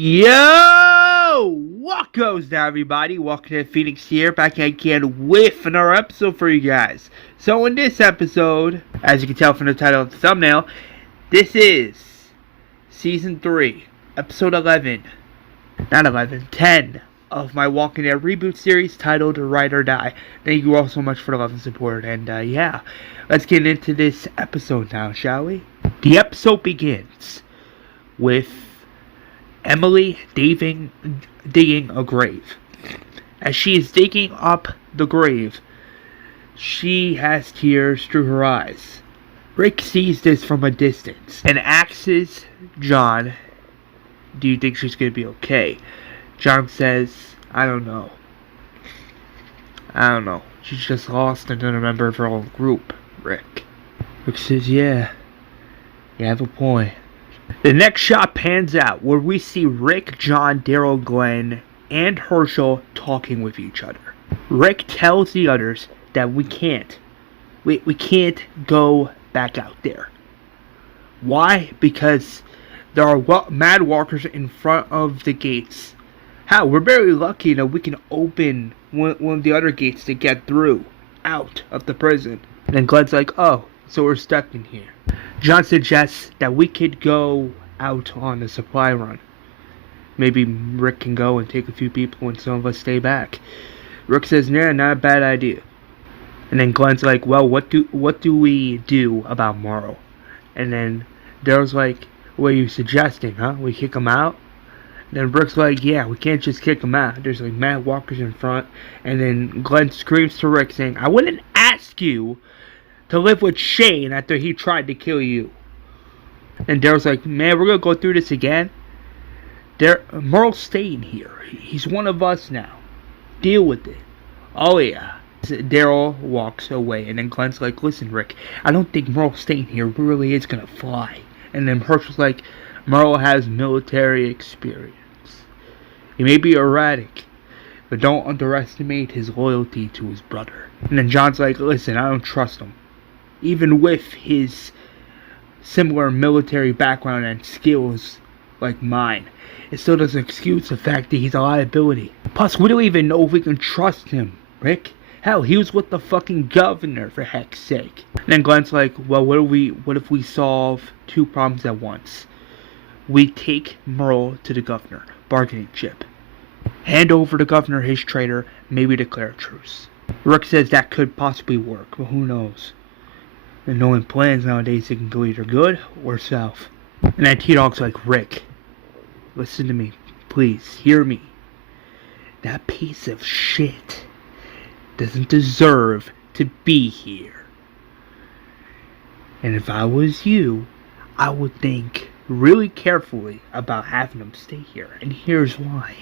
Yo! What goes down, everybody? Welcome to Phoenix here, back again with another episode for you guys. So in this episode, as you can tell from the title of the thumbnail, this is Season 3, Episode 10 of my Walking Dead Reboot series titled Ride or Die. Thank you all so much for the love and support, and yeah, let's get into this episode now, shall we? The episode begins with Emily digging a grave. As she is digging up the grave, she has tears through her eyes. Rick sees this from a distance and asks John, "Do you think she's going to be okay?" John says, I don't know. She's just lost another member of her own group, Rick. Rick says, yeah, you have a point. The next shot pans out where we see Rick, John, Daryl, Glenn, and Herschel talking with each other. Rick tells the others that we can't go back out there. Why? Because there are mad walkers in front of the gates. How? We're very lucky that we can open one of the other gates to get through, out of the prison. And then Glenn's like, oh, so we're stuck in here. John suggests that we could go out on a supply run. Maybe Rick can go and take a few people and some of us stay back. Rick says, nah, not a bad idea. And then Glenn's like, well, what do we do about Morrow? And then Daryl's like, what are you suggesting, huh? We kick him out? And then Rick's like, yeah, we can't just kick him out. There's like mad walkers in front. And then Glenn screams to Rick saying, I wouldn't ask you to live with Shane after he tried to kill you. And Daryl's like, man, we're gonna go through this again. Merle's staying here. He's one of us now. Deal with it. Oh yeah. Daryl walks away, and then Glenn's like, listen, Rick, I don't think Merle staying here really is gonna fly. And then Herschel's like, Merle has military experience. He may be erratic, but don't underestimate his loyalty to his brother. And then John's like, listen, I don't trust him. Even with his similar military background and skills like mine, it still doesn't excuse the fact that he's a liability. Plus, we don't even know if we can trust him, Rick. Hell, he was with the fucking governor, for heck's sake. And then Glenn's like, well, what if we solve two problems at once? We take Merle to the governor, bargaining chip. Hand over the governor his traitor, maybe declare a truce. Rick says that could possibly work, but who knows? And knowing plans nowadays, it can go either good or south. And then T-Dog's like, Rick, listen to me, please, hear me. That piece of shit doesn't deserve to be here. And if I was you, I would think really carefully about having him stay here. And here's why.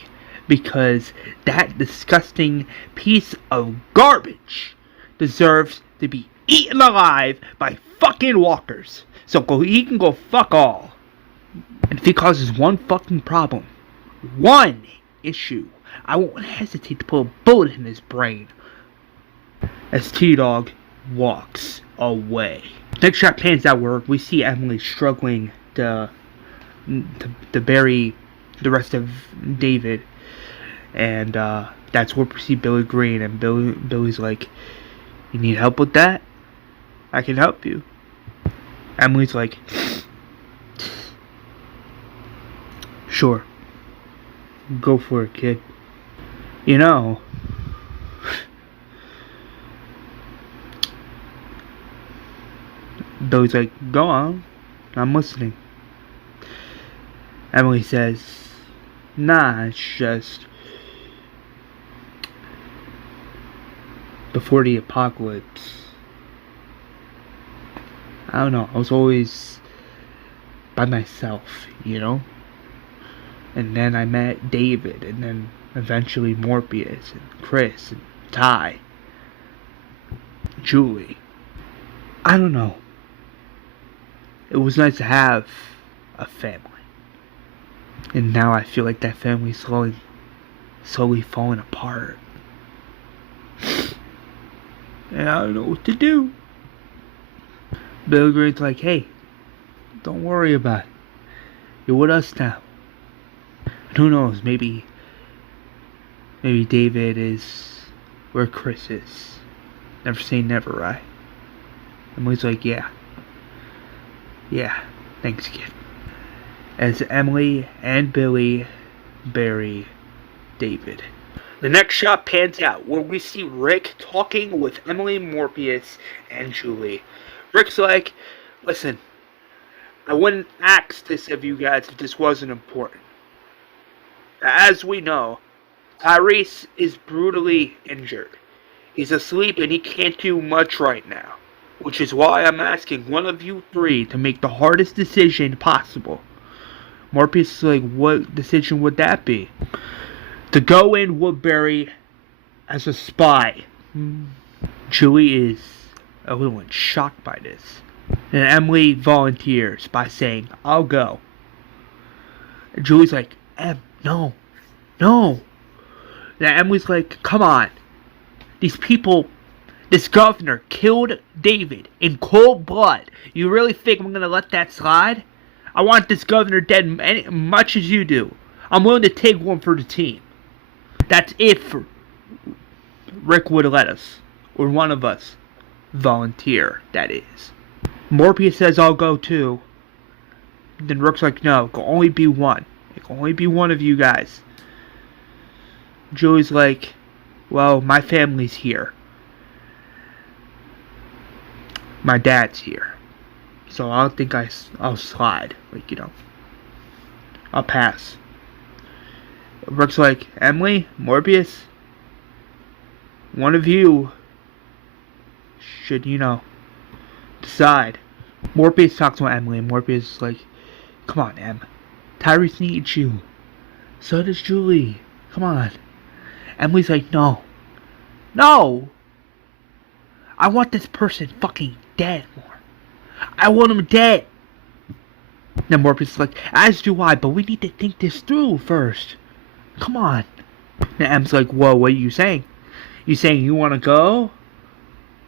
Because that disgusting piece of garbage deserves to be eaten alive by fucking walkers. So he can go fuck all. And if he causes one fucking problem, one issue, I won't hesitate to put a bullet in his brain. As T-Dog walks away. Next shot pans out where we see Emily struggling to bury the rest of David. And that's where we see Billy Greene. And Billy's like, you need help with that? I can help you. Emily's like, sure. Go for it, kid. You know, Billy's like, go on. I'm listening. Emily says, nah, it's just before the apocalypse. I don't know, I was always by myself, you know? And then I met David, and then eventually Morpheus, and Chris, and Ty, Julie. I don't know. It was nice to have a family. And now I feel like that family's slowly falling apart. And I don't know what to do. Billy Greene's like, hey, don't worry about it. You're with us now. Who knows? Maybe David is where Chris is. Never say never, right? Emily's like, yeah. Yeah, thanks, kid. As Emily and Billy bury David. The next shot pans out where we see Rick talking with Emily, Morbius, and Julie. Rick's like, listen, I wouldn't ask this of you guys if this wasn't important. As we know, Tyrese is brutally injured. He's asleep and he can't do much right now. Which is why I'm asking one of you three to make the hardest decision possible. Morbius is like, what decision would that be? To go in Woodbury as a spy. Julie is a little in shock by this. And Emily volunteers by saying, I'll go. And Julie's like, Em, no. Now Emily's like, come on. These people, this governor killed David in cold blood. You really think I'm going to let that slide? I want this governor dead much as you do. I'm willing to take one for the team. That's if Rick would let us, or one of us, volunteer, that is. Morbius says I'll go too. Then Rick's like, no, it can only be one. It can only be one of you guys. Julie's like, well, my family's here. My dad's here. So I don't think I'll slide. Like, you know, I'll pass. Rick's like, Emily, Morbius, one of you should, you know, decide. Morbius talks to Emily, and Morbius is like, come on, Em. Tyrese needs you. So does Julie. Come on. Emily's like, no. I want this person fucking dead more. I want him dead. Then Morbius is like, as do I, but we need to think this through first. Come on. Now Em's like, whoa, what are you saying? You saying you want to go?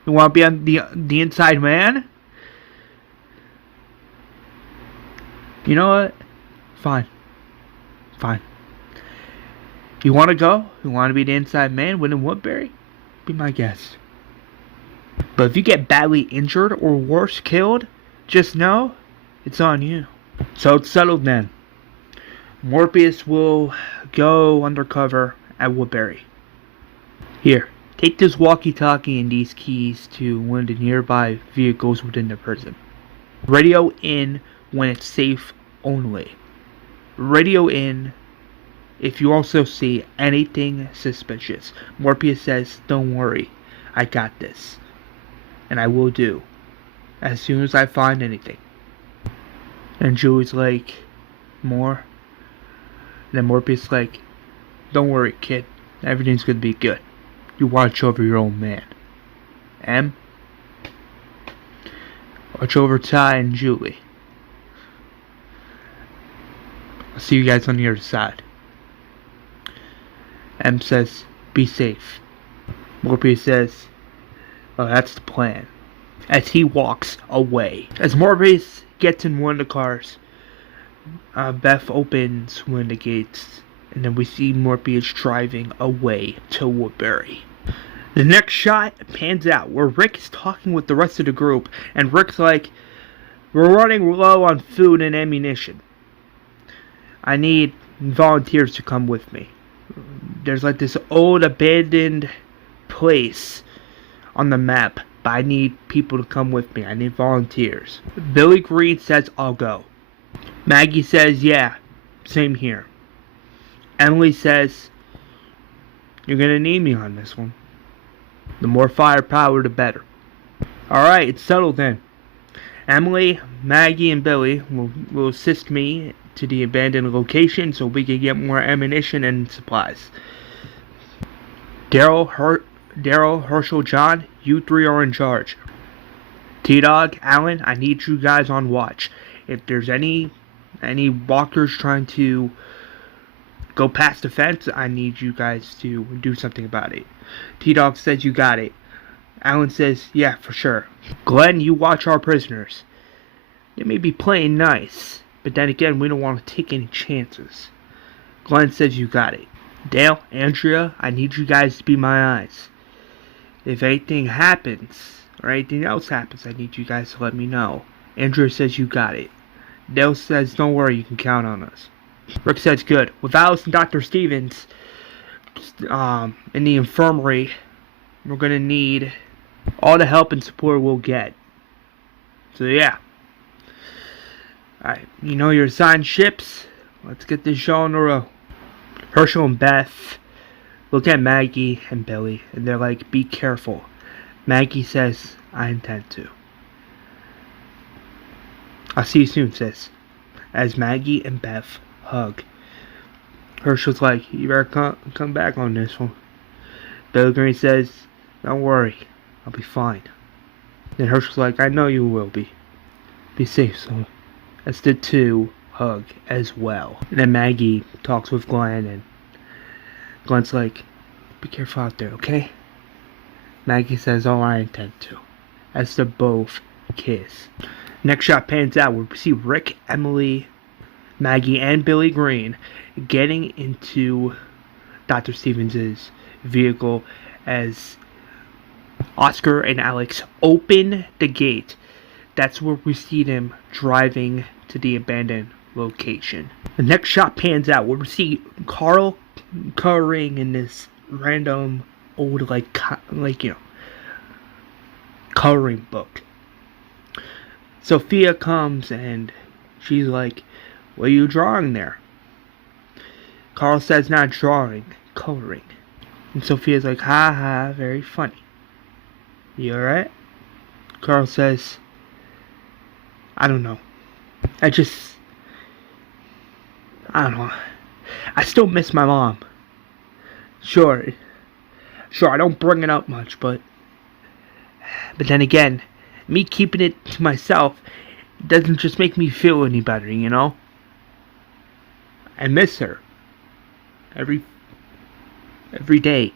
You want to be on the inside man? You know what? Fine. You want to go? You want to be the inside man within Woodbury? Be my guest. But if you get badly injured or worse, killed, just know it's on you. So it's settled then. Morbius will go undercover at Woodbury. Here, take this walkie-talkie and these keys to one of the nearby vehicles within the prison. Radio in when it's safe only. Radio in if you also see anything suspicious. Morbius says, don't worry, I got this. And I will do. As soon as I find anything. And Julie's like, more? And then Morbius is like, don't worry, kid. Everything's gonna be good. You watch over your own man. Em? Watch over Ty and Julie. I'll see you guys on the other side. Em says, be safe. Morbius says, oh, that's the plan. As he walks away. As Morbius gets in one of the cars, Beth opens one of the gates, and then we see Morbius driving away to Woodbury. The next shot pans out where Rick is talking with the rest of the group, and Rick's like, we're running low on food and ammunition. I need volunteers to come with me. There's like this old abandoned place on the map, but I need people to come with me. I need volunteers. Maggie Greene says I'll go. Maggie says yeah, same here. Emily says you're gonna need me on this one. The more firepower the better. Alright, it's settled then. Emily, Maggie, and Billy will assist me to the abandoned location so we can get more ammunition and supplies. Daryl, Herschel, John, you three are in charge. T-Dog, Alan, I need you guys on watch. If there's any walkers trying to go past the fence, I need you guys to do something about it. T-Dog says you got it. Alan says, yeah, for sure. Glenn, you watch our prisoners. They may be playing nice, but then again, we don't want to take any chances. Glenn says you got it. Dale, Andrea, I need you guys to be my eyes. If anything happens, or anything else happens, I need you guys to let me know. Andrea says you got it. Dale says, don't worry, you can count on us. Rick says, good. With Alice and Dr. Stevens in the infirmary, we're going to need all the help and support we'll get. So, yeah. Alright, you know your assigned ships. Let's get this show on the road. Herschel and Beth look at Maggie and Billy, and they're like, be careful. Maggie says, I intend to. I'll see you soon, sis. As Maggie and Beth hug. Herschel's like, you better come back on this one. Billy Greene says, don't worry, I'll be fine. Then Herschel's like, I know you will be. Be safe, son. As the two hug as well. And then Maggie talks with Glenn, and Glenn's like, be careful out there, okay? Maggie says, oh, I intend to. As they both kiss. Next shot pans out where we see Rick, Emily, Maggie, and Billy Greene getting into Dr. Stevens' vehicle as Oscar and Alex open the gate. That's where we see them driving to the abandoned location. The next shot pans out where we see Carl coloring in this random old coloring book. Sophia comes and she's like, what are you drawing there? Carl says, not drawing, coloring. And Sophia's like, ha ha, very funny. You alright? Carl says, I don't know. I don't know. I still miss my mom. Sure, I don't bring it up much, but then again, me keeping it to myself doesn't just make me feel any better, you know? I miss her. Every day.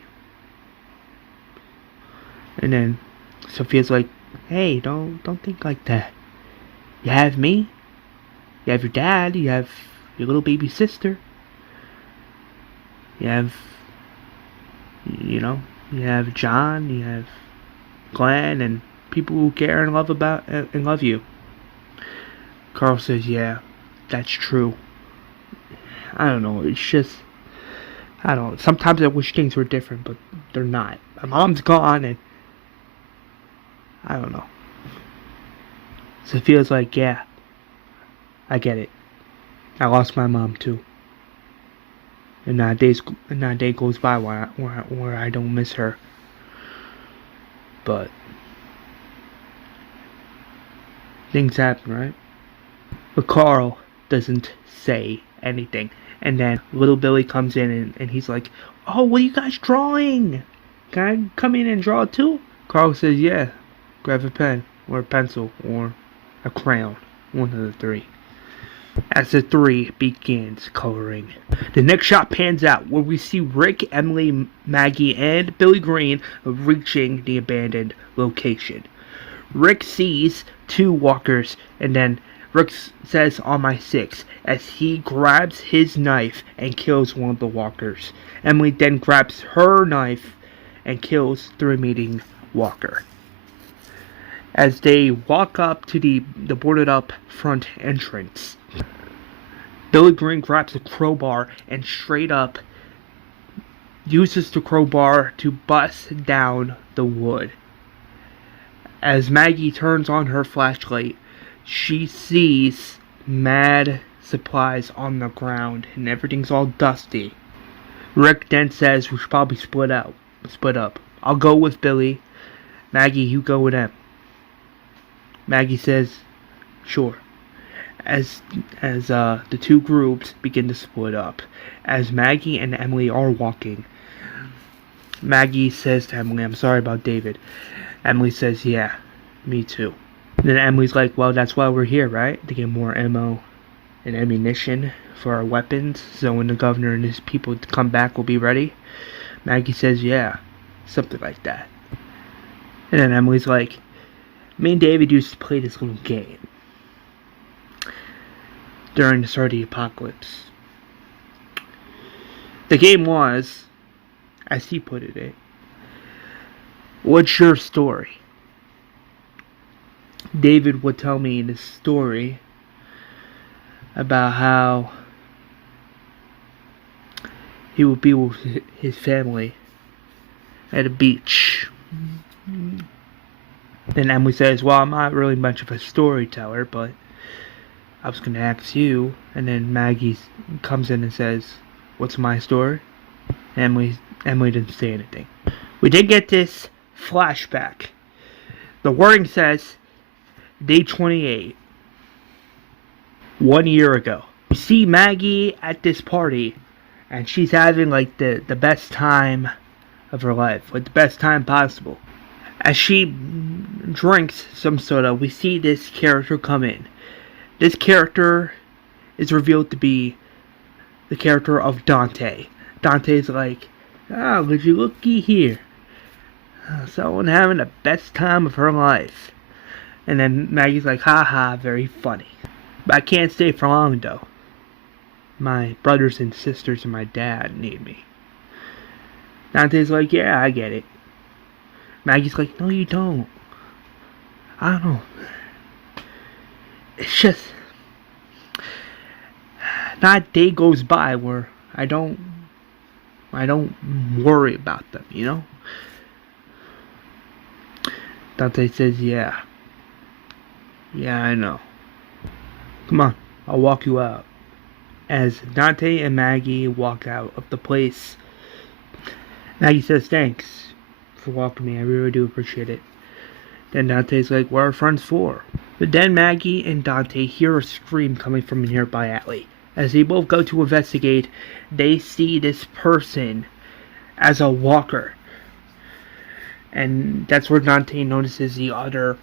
And then Sophia's like, hey, don't think like that. You have me. You have your dad. You have your little baby sister. You have, you have John. You have Glenn and people who care and love you. Carl says, yeah, that's true. I don't know, it's just, I don't know, sometimes I wish things were different, but they're not. My mom's gone, and I don't know. Sophia's like, yeah, I get it. I lost my mom too. And not a day goes by where I don't miss her. But things happen, right? But Carl doesn't say anything. And then little Billy comes in and he's like, oh, what are you guys drawing? Can I come in and draw too? Carl says, yeah. Grab a pen or a pencil or a crayon. One of the three. As the three begins coloring. The next shot pans out where we see Rick, Emily, Maggie, and Billy Greene reaching the abandoned location. Rick sees two walkers, and then Rick says, on my six, as he grabs his knife and kills one of the walkers. Emily then grabs her knife and kills the remaining walker. As they walk up to the boarded up front entrance, Billy Greene grabs a crowbar and straight up uses the crowbar to bust down the wood. As Maggie turns on her flashlight, she sees mad supplies on the ground and everything's all dusty. Rick then says we should probably split up. I'll go with Billy. Maggie, you go with them. Maggie says, sure. As the two groups begin to split up. As Maggie and Emily are walking, Maggie says to Emily, I'm sorry about David. Emily says, yeah, me too. Then Emily's like, well, that's why we're here, right? To get more ammo and ammunition for our weapons, so when the governor and his people come back, we'll be ready. Maggie says, yeah, something like that. And then Emily's like, me and David used to play this little game during the start of the apocalypse. The game was, as he put it, what's your story? David would tell me this story about how he would be with his family at a beach. Then Emily says, well, I'm not really much of a storyteller, but I was going to ask you. And then Maggie comes in and says, what's my story? Emily didn't say anything. We did get this flashback. The wording says, day 28. 1 year ago. You see Maggie at this party, and she's having like the best time of her life, like the best time possible. As she drinks some soda, we see this character come in. This character is revealed to be the character of Dante. Dante's like, oh, would you looky here? Someone having the best time of her life. And then Maggie's like, haha, very funny. But I can't stay for long though. My brothers and sisters and my dad need me. Dante's like, yeah, I get it. Maggie's like, no you don't. I don't know. It's just, not a day goes by where I don't worry about them, you know? Dante says, yeah. Yeah, I know. Come on, I'll walk you out. As Dante and Maggie walk out of the place, Maggie says, thanks for walking me. I really do appreciate it. Then Dante's like, what are friends for? But then Maggie and Dante hear a scream coming from a nearby alley. As they both go to investigate, they see this person as a walker. And that's where Dante notices the other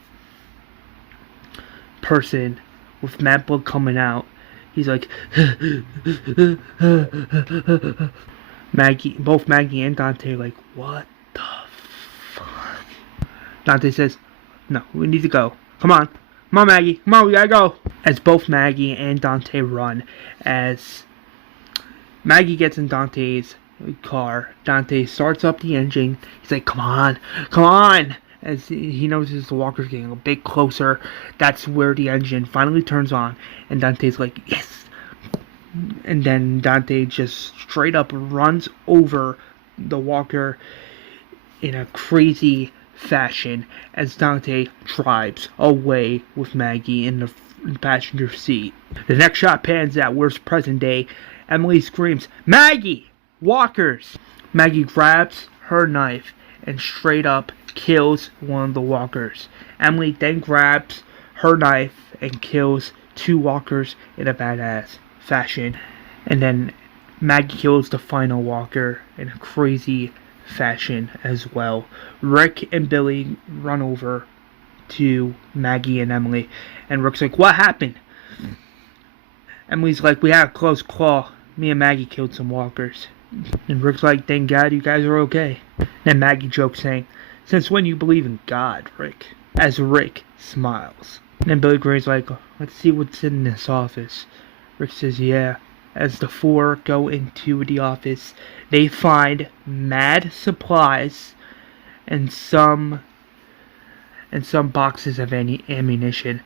person with mad blood coming out. He's like, both Maggie and Dante are like, what the fuck? Dante says, no, we need to go. Come on, Maggie, come on, we gotta go. As both Maggie and Dante run, as Maggie gets in Dante's car, Dante starts up the engine. He's like, come on. As he notices the walker's getting a bit closer, that's where the engine finally turns on, and Dante's like, yes! And then Dante just straight up runs over the walker in a crazy fashion as Dante drives away with Maggie in the passenger seat. The next shot pans out, where's present day. Emily screams, Maggie! Walkers! Maggie grabs her knife and straight up kills one of the walkers. Emily then grabs her knife and kills two walkers in a badass fashion. And then Maggie kills the final walker in a crazy fashion as well. Rick and Billy run over to Maggie and Emily, and Rick's like, what happened? Emily's like, we had a close call. Me and Maggie killed some walkers. And Rick's like, thank God you guys are okay. Then Maggie jokes saying, since when you believe in God, Rick? As Rick smiles. And then Billy Gray's like, let's see what's in this office. Rick says, yeah. As the four go into the office, they find mad supplies and some boxes of ammunition.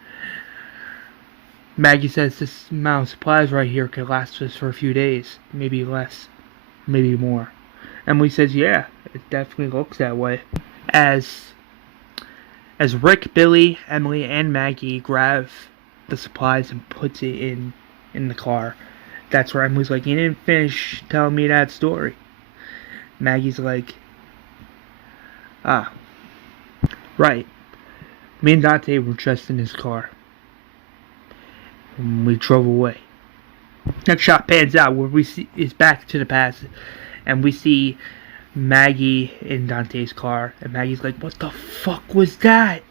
Maggie says this amount of supplies right here could last us for a few days, maybe less, maybe more. Emily says, yeah, it definitely looks that way. As Rick, Billy, Emily, and Maggie grab the supplies and puts it in the car, that's where Emily's like, you didn't finish telling me that story. Maggie's like, right. Me and Dante were just in his car. And we drove away. Next shot pans out where we see is back to the past, and we see Maggie in Dante's car, and Maggie's like, what the fuck was that?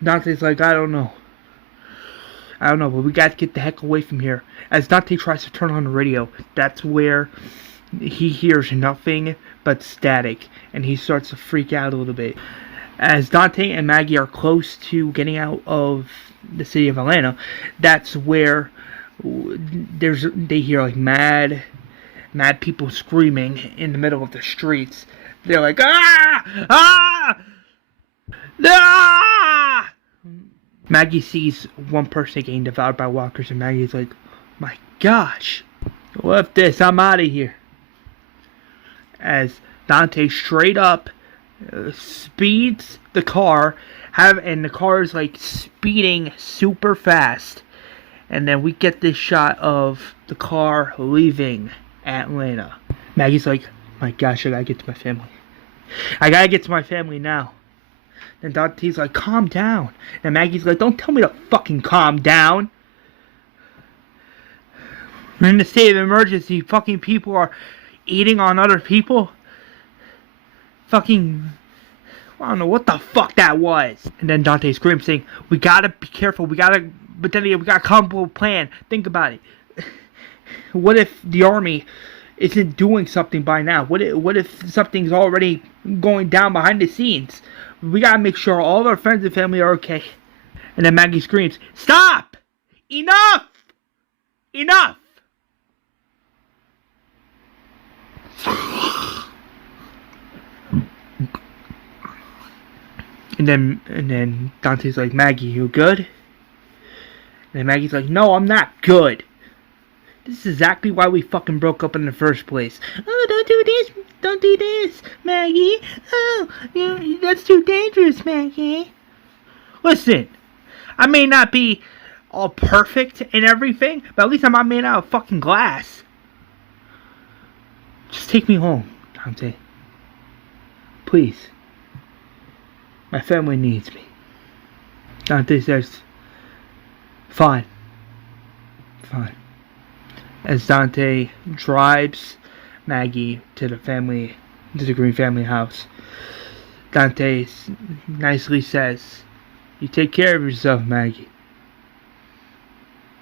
Dante's like, I don't know, but we gotta get the heck away from here. As Dante tries to turn on the radio, that's where he hears nothing but static, and he starts to freak out a little bit. As Dante and Maggie are close to getting out of the city of Atlanta, that's where they hear like mad mad people screaming in the middle of the streets. They're like, ah! Ah! Ah! Maggie sees one person getting devoured by walkers, and Maggie's like, my gosh, what this? I'm out of here. As Dante straight up speeds the car, and the car is like speeding super fast. And then we get this shot of the car leaving Atlanta. Maggie's like, my gosh, I gotta get to my family. I gotta get to my family now. And Dante's like, calm down. And Maggie's like, don't tell me to fucking calm down. We're in a state of emergency. Fucking people are eating on other people. Fucking, I don't know what the fuck that was. And then Dante screams saying, we gotta be careful. But then we got a combo plan. Think about it. What if the army isn't doing something by now? What if something's already going down behind the scenes? We gotta make sure all of our friends and family are okay. And then Maggie screams, stop! Enough! Enough! And then Dante's like, Maggie, you good? And Maggie's like, no, I'm not good. This is exactly why we fucking broke up in the first place. Oh, don't do this, Maggie. Oh, that's too dangerous, Maggie. Listen, I may not be all perfect and everything, but at least I'm not made out of fucking glass. Just take me home, Dante. Please. My family needs me. Dante says, fine. Fine. As Dante drives Maggie to the Greene family house, Dante nicely says, you take care of yourself, Maggie.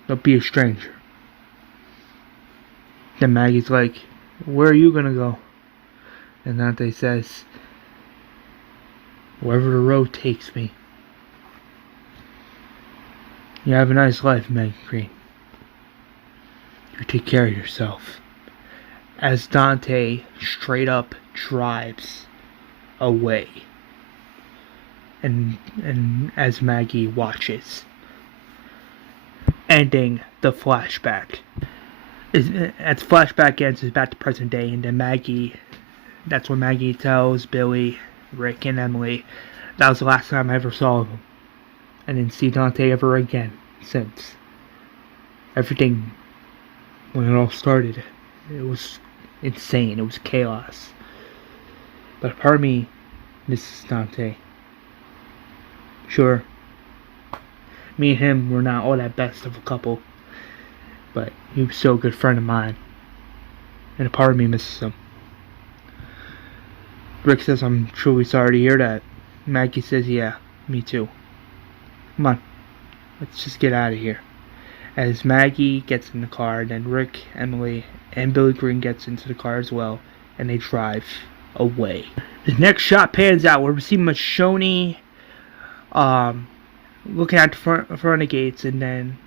Don't be a stranger. Then Maggie's like, where are you gonna go? And Dante says, wherever the road takes me. You have a nice life, Maggie Greene. You take care of yourself. As Dante straight up drives away. And as Maggie watches. Ending the flashback. As flashback ends, it's back to present day, and then that's when Maggie tells Billy, Rick, and Emily that was the last time I ever saw them. I didn't see Dante ever again since. Everything, when it all started, it was insane. It was chaos. But a part of me misses Dante. Sure, me and him were not all that best of a couple, but he was still a good friend of mine. And a part of me misses him. Rick says, I'm truly sorry to hear that. Maggie says, yeah, me too. Come on, let's just get out of here. As Maggie gets in the car, then Rick, Emily, and Billy Greene gets into the car as well, and they drive away. The next shot pans out where we see Mashoni looking at the front of the gates, and then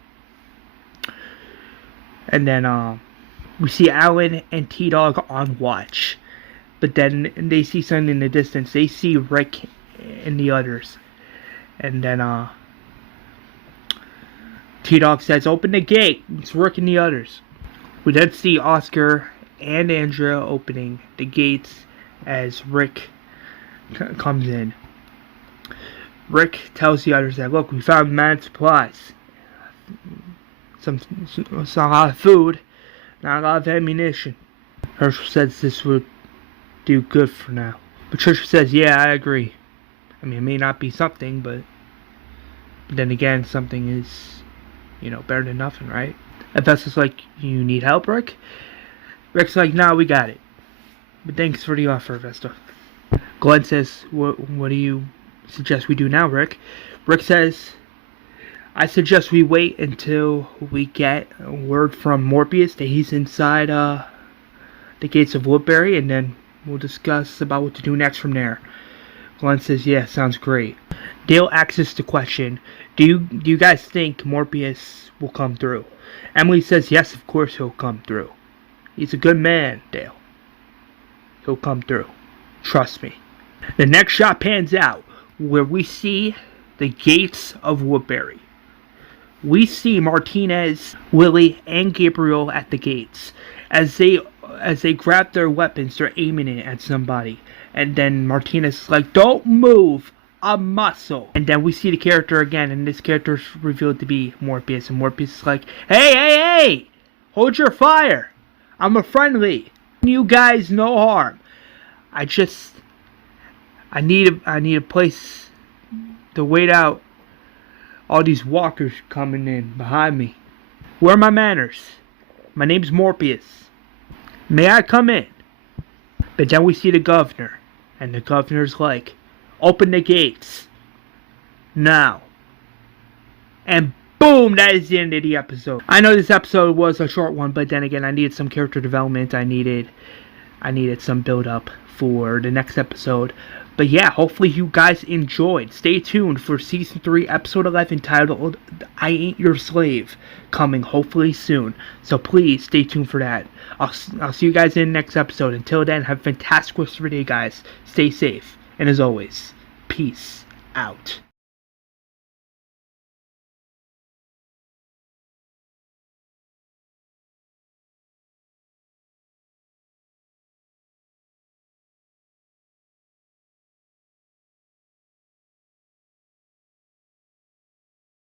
we see Alan and T-Dog on watch. But then they see something in the distance. They see Rick and the others. And then T-Dog says, open the gate. It's Rick and the others. We then see Oscar and Andrea opening the gates as Rick comes in. Rick tells the others that, look, we found mad supplies. Some a lot of food, not a lot of ammunition. Herschel says this would do good for now. Patricia says, yeah, I agree. I mean, it may not be something, but then again, something is, better than nothing, right? And Vesta's like, you need help, Rick? Rick's like, nah, we got it. But thanks for the offer, Vesta. Glenn says, what do you suggest we do now, Rick? Rick says, I suggest we wait until we get a word from Morbius that he's inside the gates of Woodbury, and then we'll discuss about what to do next from there. Glenn says, yeah, sounds great. Dale asks us the question, do you guys think Morbius will come through? Emily says, yes, of course he'll come through. He's a good man, Dale. He'll come through. Trust me. The next shot pans out where we see the gates of Woodbury. We see Martinez, Willie, and Gabriel at the gates. As they grab their weapons, they're aiming it at somebody. And then Martinez is like, "Don't move, a muscle." And then we see the character again, and this character is revealed to be Morpheus. And Morpheus is like, hey! Hold your fire! I'm a friendly. You guys, no harm. I need a place to wait out all these walkers coming in behind me. Where are my manners? My name's Morpheus. May I come in? But then we see the governor. And the governor's like, "Open the gates. Now." And boom, that is the end of the episode. I know this episode was a short one, but then again, I needed some character development. I needed some build up for the next episode. But yeah, hopefully you guys enjoyed. Stay tuned for Season 3, Episode 11, titled I Ain't Your Slave, coming hopefully soon. So please stay tuned for that. I'll see you guys in the next episode. Until then, have a fantastic rest of your day, guys. Stay safe. And as always, peace out.